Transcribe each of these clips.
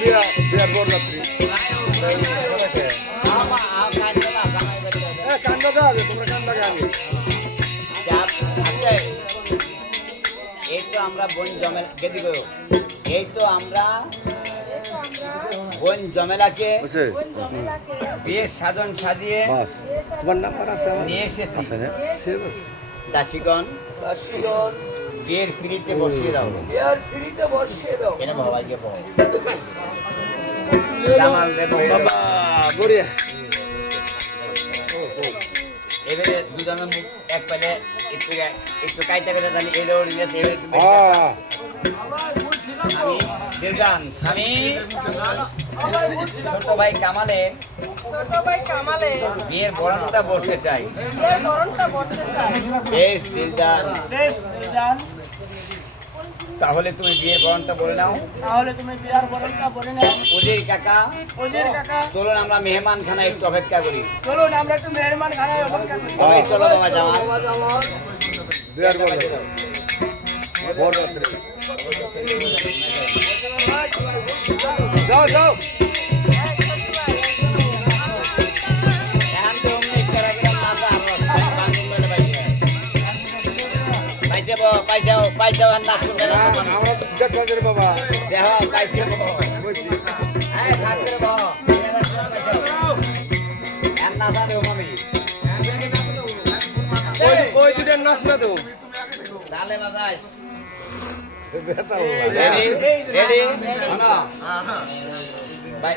বিয়ার বরযাত্রী কান্দা দেওয়া হবে তোমরা কান্দাকে আগে এই তো আমরা বোন জমেলা গেদি গো এই তো আমরা বোন জমেলাকে বিয়ের সাধন সাজিয়ে তোমার নাম্বার আছে নিয়ে এসেছি দাসীগণ বিয়ের পিড়িতে বসিয়ে দাও এটা বাবাকে বল জামাল দেব বাবা বড়িয়া এবারে দুজনের মুখ এক পেলে একটু কাইতে কেটে জানি এলো আমি দিলজান আমি ছোট ভাই কামালে বিয়ের বরণটা বসতে চাই বেশ দিলজান তাহলে তুমি বিয়ের বরণটা বলে নাও ওদের কাকা চলুন আমরা মেহমান খানা একটু অপেক্ষা করি চলো বাবা জামাল বিয়ার বরযাত্রী যাও যাও পাইছাও আর না শুনবে না আমার দেখো রে বাবা দেখো পাইছে না জানে ও মামি ওই দুটো নাচ না তো তালে বাজাই বেতা রেডি রেডি না বাই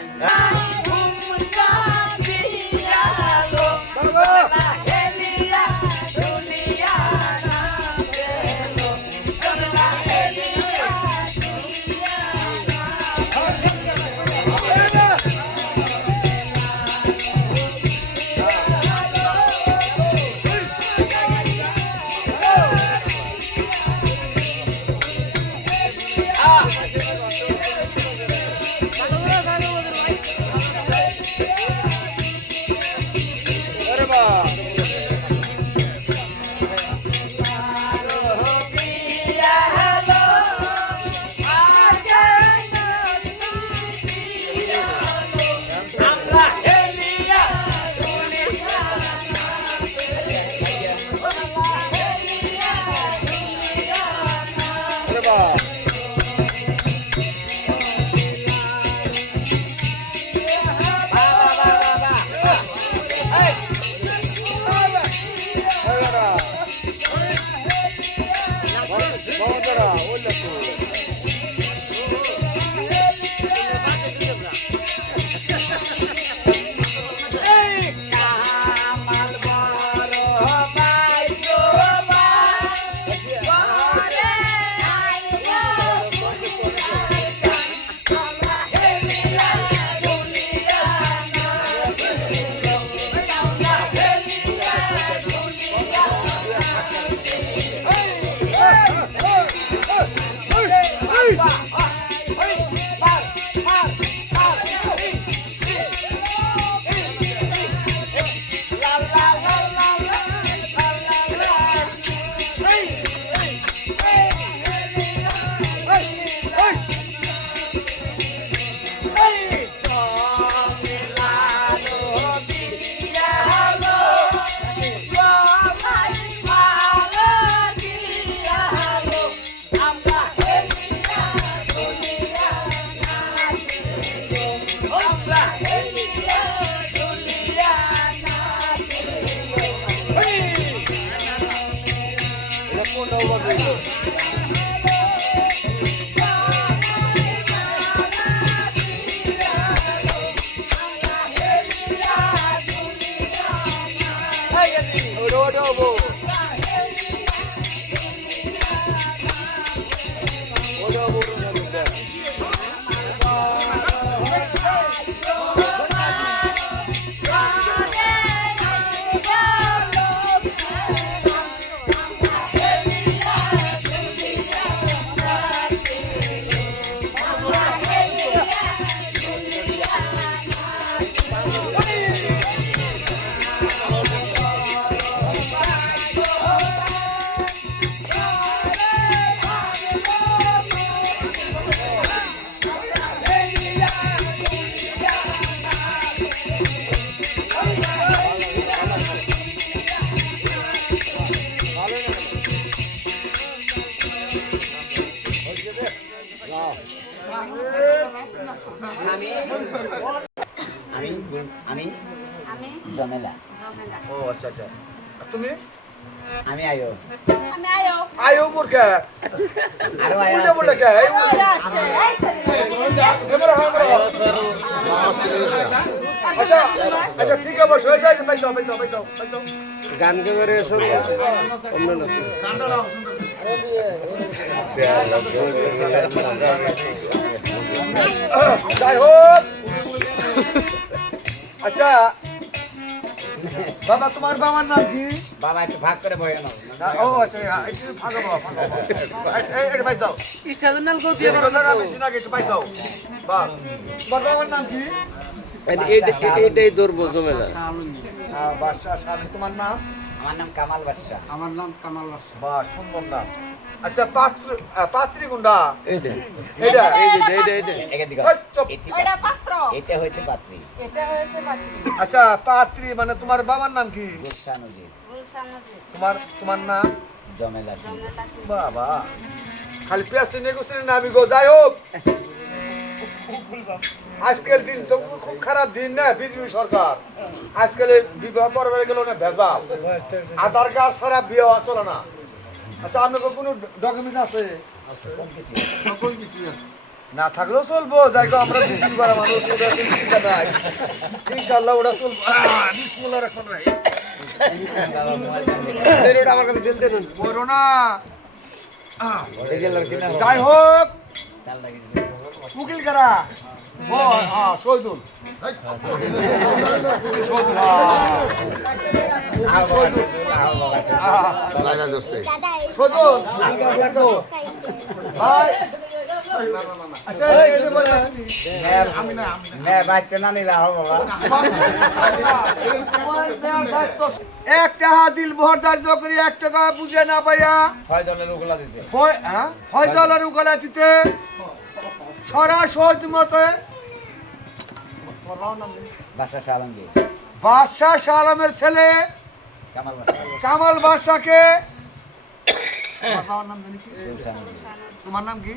আমি আমি আমি আমি জমেলা জমেলা ও আচ্ছা আচ্ছা আর তুমি আমি আয়ো আমি আয়ো আয়ো মুরকা আরো আয়ো উল্টা বলে কে এই আছে এই সরি এবারে হ্যাঁ বলো আচ্ছা আচ্ছা ঠিক আছে বস হয়ে যায় পয়সা পয়সা পয়সা পয়সা গান কে বেরে সব অন্য না গানটা নাও যাই হোক আচ্ছা বাবা তোমার বাবার নাম কি বাবা একটু ভাগ করে বয়ে নাও ও আচ্ছা একটু ফাঁকা বাবা ফাঁকা এই ভাই যাও স্টেশনাল কো বিয়ে করে আমি সিনাকে একটু পাই যাও বাস তোমার বাবার নাম কি এইটাই ধরবো জমেলা বাদশা স্বামী তোমার নাম আমার নাম কামাল বাদশা আমার নাম কামাল বাদশা বা সুন্দর নাম আচ্ছা পাত্রী গুন্ডা এইটা এটা একে দিকে ওই, চুপ। ওটা পাত্র এটা হচ্ছে পাত্রী এটা হয়েছে পাত্রী আচ্ছা পাত্রী মানে তোমার বাবার নাম কি গুলশা নদী গুলশান নদী তোমার নাম জমেলা জমেলা বাবা খালি পেঁয়াজ নিয়ে গুছিয়ে না আমি গো যাই হোক আজকের দিন তো খুব খারাপ দিন না বিজেপি সরকার আজকাল বিবাহ পর্বে গেল না ভেজাল আধার কার্ড ছাড়া বিয়ে চলে না আচ্ছা আপনার কোনো ডকুমেন্টস আছে না থাকলেও চলবো যাই হোক আমরা বিজেপি করা মানুষ ওটা কোনো চিন্তা নাই ইনশাআল্লাহ ওটা চলবো বিসমিল্লাহ রাখুন রাই ওটা আমার কাছে ঢেলতে নেন বলো না যাই হোক উকিল কারা ও হ্যাঁ শহীদুল শহীদুল শহীদুল ভাই আচ্ছা আমি না বাইতে না নিলা হো বাবা এক টাকা দিল ভোট ধার্য করি 1 টাকা বুঝে না পাইয়া হয় দলের ওগুলা দিতে ফয়জলের উকালাতিতে সরাসরি মতে বাদশা শাহরঙ্গী বাদশাহ শাহ আলমের ছেলে কামাল বাদশা কামাল বাদশাকে গুলশা নদী তোমার নাম কি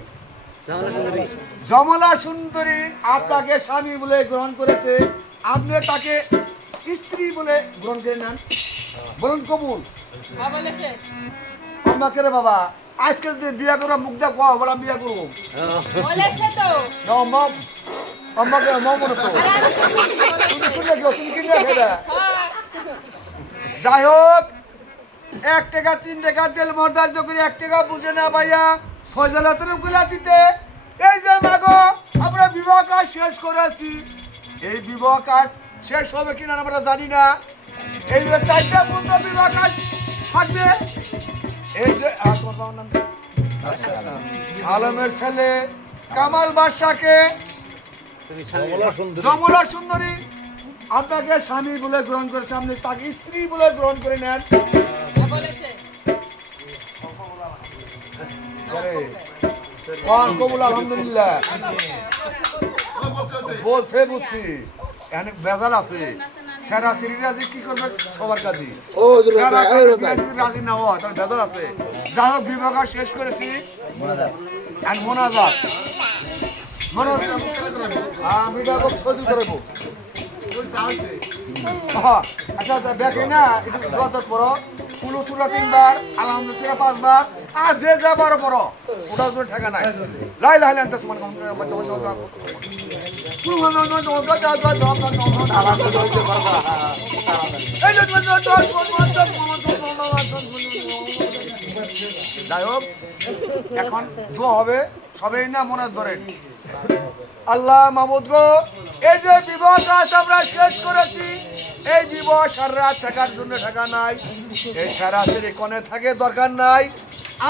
জমলা সুন্দরী আপনাকে স্বামী বলে গ্রহণ করেছে আপনি তাকে স্ত্রী বলে গ্রহণ করে নেন বলুন কবুল বলেছে আমাকে রে বাবা আজকে যদি বিয়ে করা মুখ দেখ বলা বিয়ে করবো বলেছে তো আমাকে মনে তো তুমি শুনলে কেউ তুমি কি নিয়ে খেলে যাই হোক 1 টাকা 3 টাকা তেল মর্দার্য করে 1 টাকা বুঝে না ভাইয়া ফয়জলাতের উকিলাতিতে এই যে মাগো আমরা বিবাহ কাজ শেষ করেছি এই বিবাহ কাজ শেষ হবে কিনা আমরা জানি না এই যে 4টা পর্যন্ত বিবাহ কাজ থাকবে এই যে আলমের ছেলে কামাল বাদশাকে জমলা সুন্দরী আপনাকে স্বামী বলে গ্রহণ করেছে আপনি তাকে স্ত্রী বলে গ্রহণ করে নেন বলেছে কবুল আলহামদুলিল্লাহ বলছে বুঝছি এখানে ভেজাল আছে সেরা সিরিরা যে কি করবে সবার কাজে রাজি না হওয়া তার ভেজাল আছে যা হোক বিভাগ শেষ করেছি আর মোনাজাত বিভাগ সহ্য করবো আচ্ছা আচ্ছা দেখে না একটু দশ পড়ো কুলো চূড়া 3 বার আলহামদুলিল্লাহ 5 বার আর যে যা বারো পড়ো ওটা কোনো ঠেকা নাই লাই লাই লাই সমান যাই হোক এখন দোয়া হবে সবাই না মনে ধরেন আল্লাহ মাহমুদ গো এই যে বিবাহ কাজ আমরা শেষ করেছি এই বিবাহ সারা রাত থাকার জন্য টাকা নাই এই সারা রাতের কোণে থাকে দরকার নাই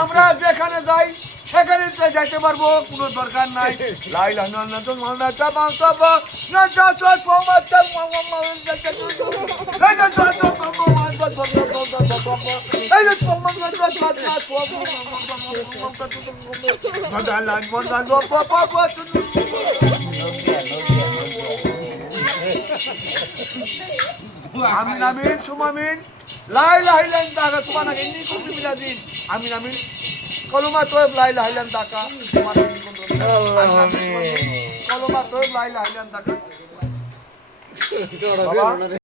আমরা যেখানে যাই সেখানে যাইতে পারবো কোনো দরকার নাই লাইলা নন্না তো মালনা চাপা চাপা না চা চা কোমা চা মামা এই যে চা চা মামা চা চা এই যে কোমা চা চা চা মজালা মজালা পাপা পাপা আমিন আমিন সুমামিন লা ইলাহা ইল্লাল্লাহ সুবহানাকা ইন্নী কুনতু মিনাল মুশরিকিন আমিন আমিন কলমা তয়ব লা ইলাহা ইল্লাল্লাহ সুবহানাকা কলমা তো লাইলা হাইলান দেখা